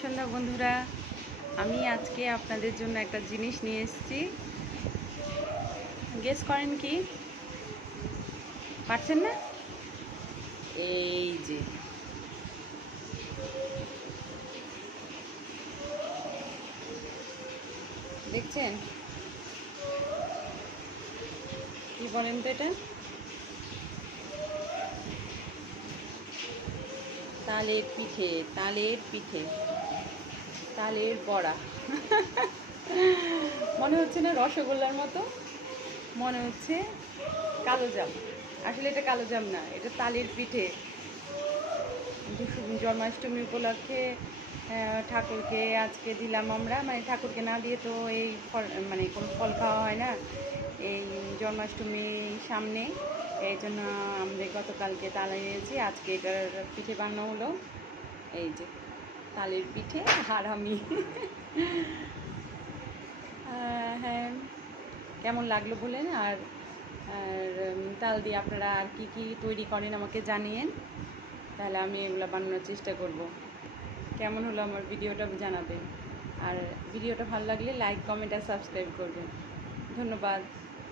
সন্ধ্যা বন্ধুরা, আমি আজকে আপনাদের জন্য একটা জিনিস নিয়ে এসেছি। গেস করেন কি? পারছেন না? এই যে। দেখছেন? কি বলেন তো এটা? তালের পিঠে তালের পিঠে, তালের বড়া। মনে হচ্ছে না রসগোল্লার মতো? মনে হচ্ছে কালো জাম। আসলে এটা কালো জাম না, এটা তালের পিঠে। জন্মাষ্টমী উপলক্ষে ঠাকুরকে আজকে দিলাম আমরা। মানে ঠাকুরকে না দিয়ে তো এই ফল মানে কোনো ফল খাওয়া হয় না। এই জন্মাষ্টমী সামনে। এই জন্য আমরা গতকালকে তালে নিয়েছি, আজকে এটার পিঠে বানানো হলো। এই যে, তালের পিঠে আর আমি। হ্যাঁ কেমন লাগল বলেন? আর আর তাল দিয়ে আপনারা আর কি কি তৈরি করেন আমাকে জানিয়েন। তাহলে আমি এগুলো বানানোর চেষ্টা করব। কেমন হলো আমার ভিডিওটা জানাবেন। আর ভিডিওটা ভালো লাগলে লাইক, কমেন্ট আর সাবস্ক্রাইব করবেন। ধন্যবাদ।